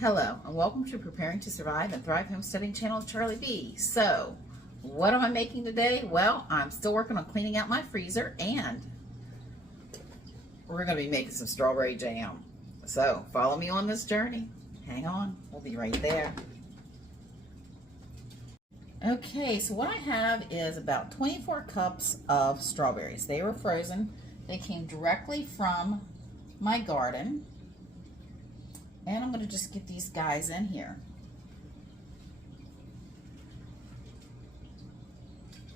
Hello, and welcome to Preparing to Survive and Thrive Homesteading channel of Charlie B. So, what am I making today? Well, I'm still working on cleaning out my freezer, and we're going to be making some strawberry jam. So, follow me on this journey. Hang on, we'll be right there. Okay, so what I have is about 24 cups of strawberries. They were frozen. They came directly from my garden. And I'm going to just get these guys in here.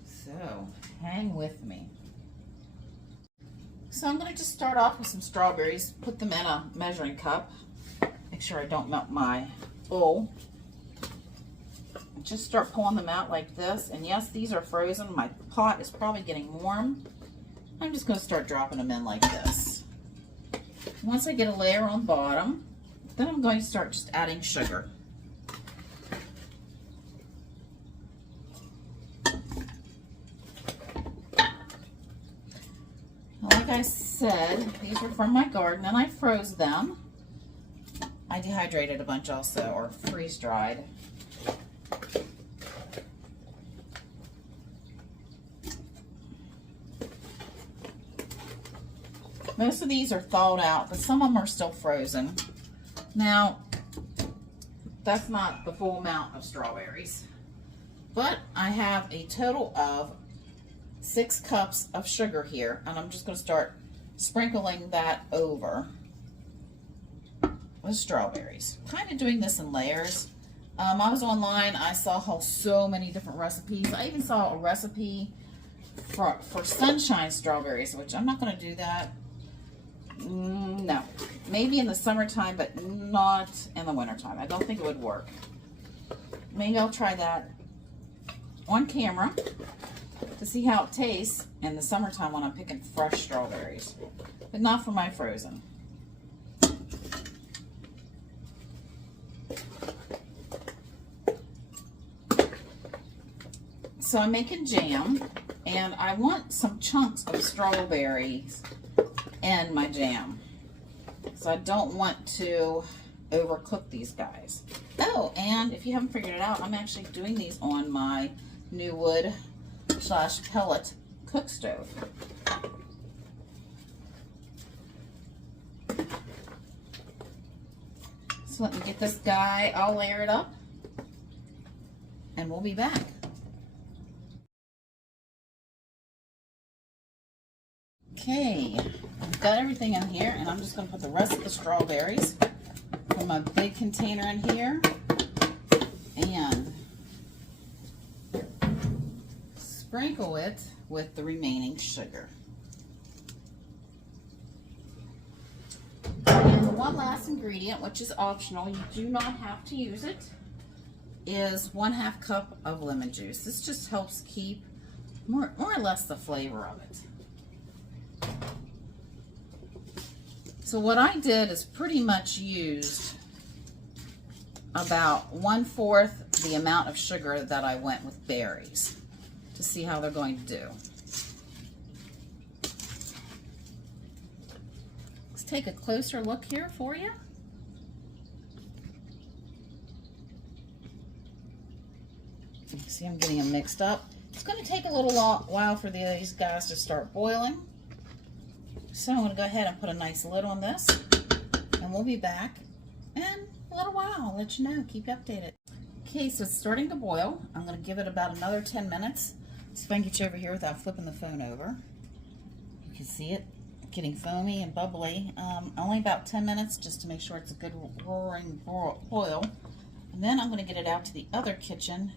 So, hang with me. So I'm going to just start off with some strawberries, put them in a measuring cup. Make sure I don't melt my bowl. Just start pulling them out like this. And yes, these are frozen. My pot is probably getting warm. I'm just going to start dropping them in like this. Once I get a layer on bottom, then I'm going to start just adding sugar. Like I said, these were from my garden and I froze them. I dehydrated a bunch also, or freeze-dried. Most of these are thawed out, but some of them are still frozen. Now, that's not the full amount of strawberries, but I have a total of 6 cups of sugar here, and I'm just going to start sprinkling that over with strawberries. Kind of doing this in layers. I was online, I saw so many different recipes. I even saw a recipe for sunshine strawberries, which I'm not going to do that. No, maybe in the summertime, but not in the wintertime. I don't think it would work. Maybe I'll try that on camera to see how it tastes in the summertime when I'm picking fresh strawberries, but not for my frozen. So I'm making jam, and I want some chunks of strawberries in my jam. So I don't want to overcook these guys. Oh, and if you haven't figured it out, I'm actually doing these on my new wood / pellet cook stove. So let me get this guy, I'll layer it up, and we'll be back. Okay, I've got everything in here, and I'm just going to put the rest of the strawberries in my big container in here and sprinkle it with the remaining sugar. And the one last ingredient, which is optional, you do not have to use it, is 1/2 cup of lemon juice. This just helps keep more or less the flavor of it. So what I did is pretty much used about 1/4 the amount of sugar that I went with berries to see how they're going to do. Let's take a closer look here for you. You see I'm getting them mixed up. It's going to take a little while for these guys to start boiling. So I'm going to go ahead and put a nice lid on this, and we'll be back in a little while. I'll let you know. Keep you updated. Okay, so it's starting to boil. I'm going to give it about another 10 minutes. See if I can get you over here without flipping the phone over. You can see it getting foamy and bubbly. Only about 10 minutes just to make sure it's a good roaring boil. And then I'm going to get it out to the other kitchen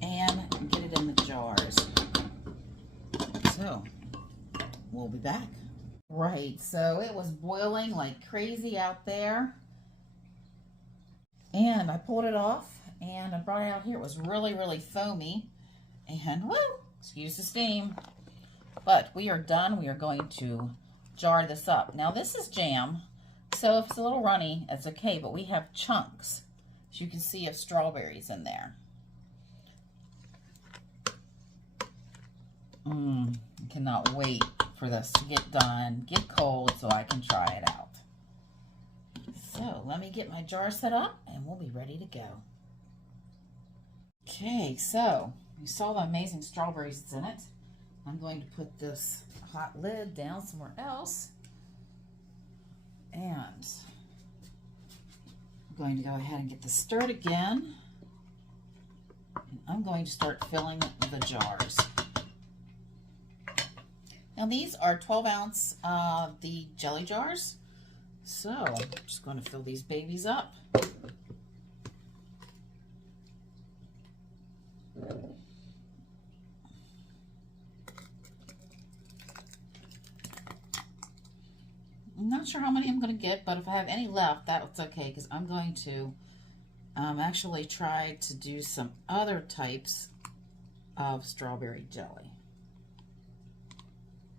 and get it in the jars. So we'll be back. Right, so it was boiling like crazy out there, and I pulled it off and I brought it out here. It was really foamy, and woo, excuse the steam, but we are done. We are going to jar this up. Now this is jam, so if it's a little runny, it's okay, but we have chunks, as you can see, of strawberries in there. I cannot wait for this to get done, get cold, so I can try it out. So So let me get my jar set up and we'll be ready to go. Okay, so you saw the amazing strawberries that's in it. I'm going to put this hot lid down somewhere else. And I'm going to go ahead and get this stirred again. And I'm going to start filling the jars. Now these are 12 ounce the jelly jars. So I'm just going to fill these babies up. I'm not sure how many I'm going to get, but if I have any left, that's okay, because I'm going to actually try to do some other types of strawberry jelly.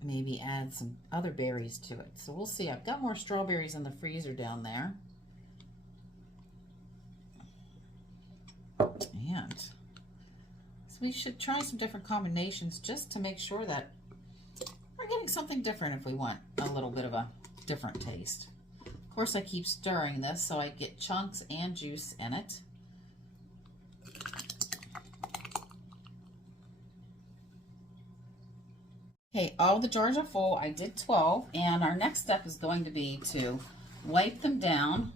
Maybe add some other berries to it. So we'll see. I've got more strawberries in the freezer down there. And so we should try some different combinations just to make sure that we're getting something different if we want a little bit of a different taste. Of course, I keep stirring this so I get chunks and juice in it. Okay, all the jars are full. I did 12, and our next step is going to be to wipe them down.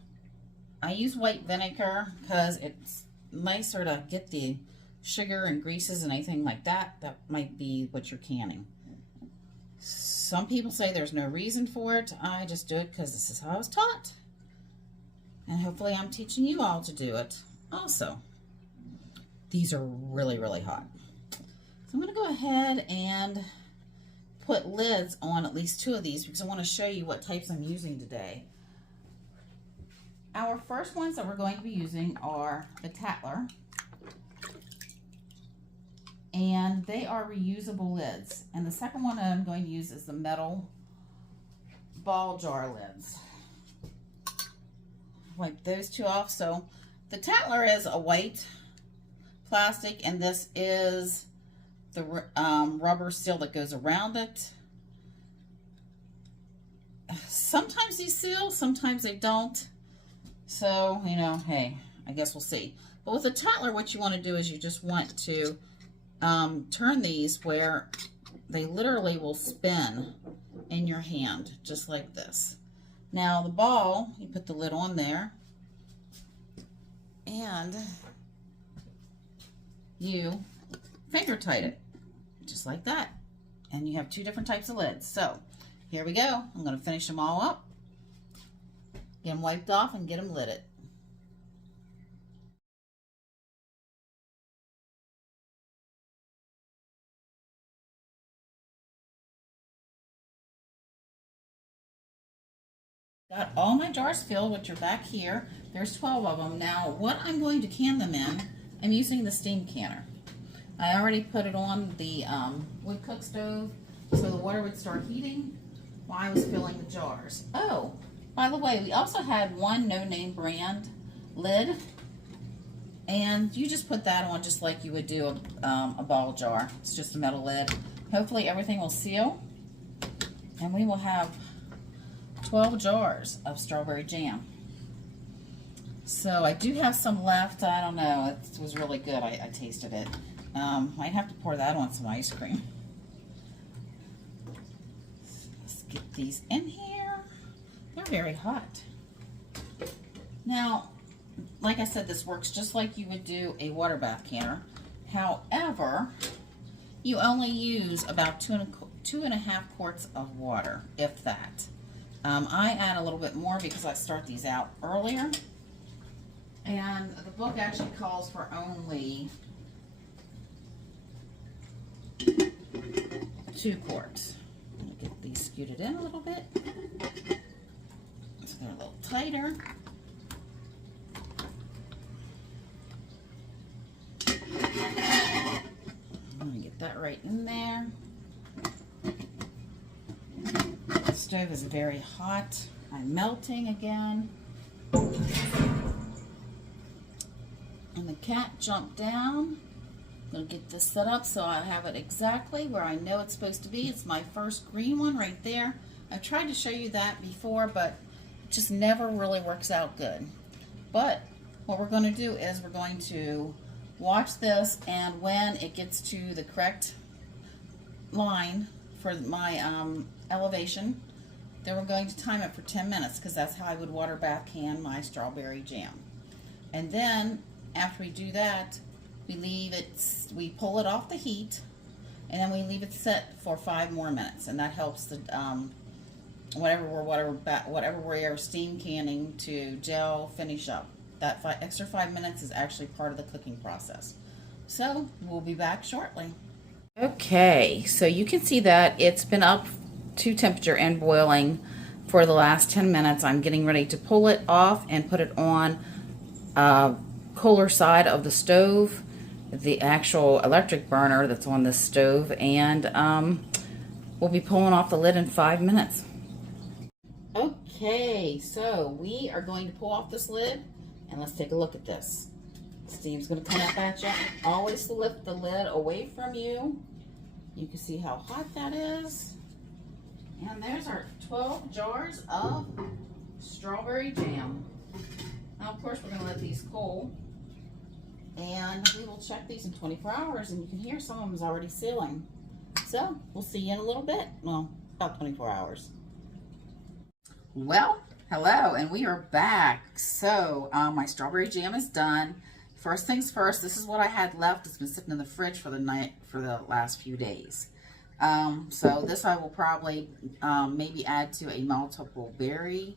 I use white vinegar because it's nicer to get the sugar and greases and anything like that. That might be what you're canning. Some people say there's no reason for it. I just do it because this is how I was taught. And hopefully I'm teaching you all to do it also. These are really, really hot. So I'm going to go ahead and put lids on at least 2 of these because I want to show you what types I'm using today. Our first ones that we're going to be using are the Tatler, and they are reusable lids. And the second one I'm going to use is the metal ball jar lids. Wipe those 2 off. So the Tatler is a white plastic, and this is the rubber seal that goes around it. Sometimes these seal, sometimes they don't. So, you know, hey, I guess we'll see. But with a Tatler, what you want to do is you just want to turn these where they literally will spin in your hand, just like this. Now the ball, you put the lid on there, and you finger tight it, just like that. And you have 2 different types of lids. So here we go. I'm going to finish them all up, get them wiped off, and get them lidded. Got all my jars filled, which are back here. There's 12 of them. Now, what I'm going to can them in, I'm using the steam canner. I already put it on the wood cook stove so the water would start heating while I was filling the jars. Oh, by the way, we also had one no-name brand lid, and you just put that on just like you would do a ball jar. It's just a metal lid. Hopefully everything will seal, and we will have 12 jars of strawberry jam. So I do have some left. I don't know. It was really good. I tasted it. Might have to pour that on some ice cream. Let's get these in here. They're very hot. Now, like I said, this works just like you would do a water bath canner. However, you only use about 2.5 quarts of water, if that. I add a little bit more because I start these out earlier. And the book actually calls for only 2 quarts. Let me get these scooted in a little bit so they're a little tighter. Let me get that right in there. The stove is very hot. I'm melting again. And the cat jumped down. I'm going to get this set up so I have it exactly where I know it's supposed to be. It's my first green one right there. I've tried to show you that before, but just never really works out good. But what we're going to do is we're going to watch this, and when it gets to the correct line for my elevation, then we're going to time it for 10 minutes because that's how I would water bath can my strawberry jam. And then after we do that, we pull it off the heat, and then we leave it set for 5 more minutes, and that helps the whatever we're steam canning to gel finish up. That extra 5 minutes is actually part of the cooking process. So we'll be back shortly. Okay, so you can see that it's been up to temperature and boiling for the last 10 minutes. I'm getting ready to pull it off and put it on cooler side of the stove, the actual electric burner that's on this stove, and we'll be pulling off the lid in 5 minutes. Okay, so we are going to pull off this lid, and let's take a look at this. Steam's going to come up at you. Always lift the lid away from you. You can see how hot that is. And there's our 12 jars of strawberry jam. Now, of course, we're going to let these cool. And we will check these in 24 hours. And you can hear some of them is already sealing. So, we'll see you in a little bit. Well, about 24 hours. Well, hello, and we are back. So, my strawberry jam is done. First things first, this is what I had left. It's been sitting in the fridge for the last few days. So this I will probably maybe add to a multiple berry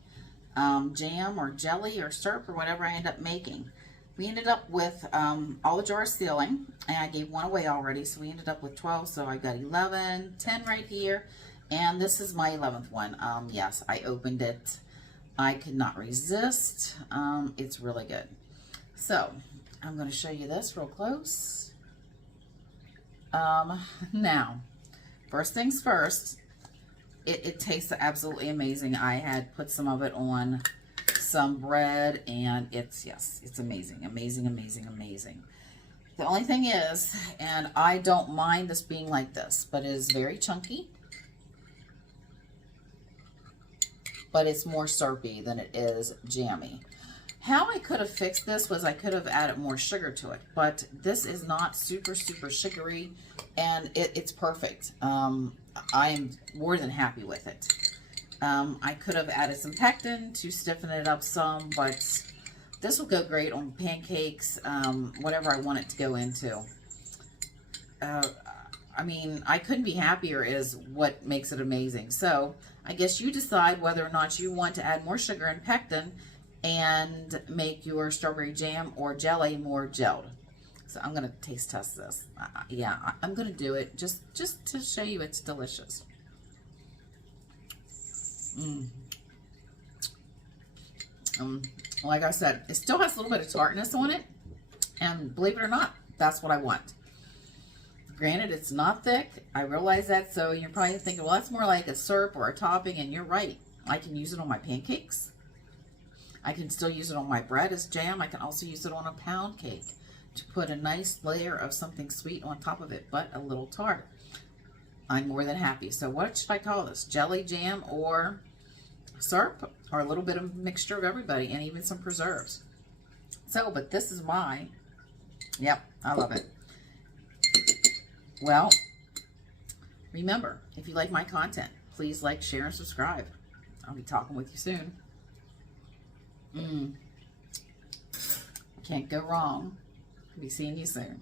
jam or jelly or syrup or whatever I end up making. We ended up with all the jars sealing, and I gave one away already, so we ended up with 12. So I got 11, 10 right here, and this is my 11th one. Yes, I opened it. I could not resist. It's really good. So I'm going to show you this real close. Now, first things first, it tastes absolutely amazing. I had put some of it on some bread, and it's amazing, amazing, amazing, amazing. The only thing is, and I don't mind this being like this, but it is very chunky. But it's more syrupy than it is jammy. How I could have fixed this was I could have added more sugar to it, but this is not super, super sugary, and it's perfect. I am more than happy with it. I could have added some pectin to stiffen it up some, but this will go great on pancakes, whatever I want it to go into. I mean, I couldn't be happier is what makes it amazing. So I guess you decide whether or not you want to add more sugar and pectin and make your strawberry jam or jelly more gelled. So I'm going to taste test this. Yeah, I'm going to do it just to show you it's delicious. Like I said, it still has a little bit of tartness on it, and believe it or not, that's what I want. Granted, it's not thick. I realize that, so you're probably thinking, well, that's more like a syrup or a topping, and you're right. I can use it on my pancakes. I can still use it on my bread as jam. I can also use it on a pound cake to put a nice layer of something sweet on top of it, but a little tart. I'm more than happy. So what should I call this? Jelly, jam, or syrup, or a little bit of mixture of everybody, and even some preserves. So, but this is my, yep, I love it. Well, remember, if you like my content, please like, share, and subscribe. I'll be talking with you soon. Can't go wrong. I'll be seeing you soon.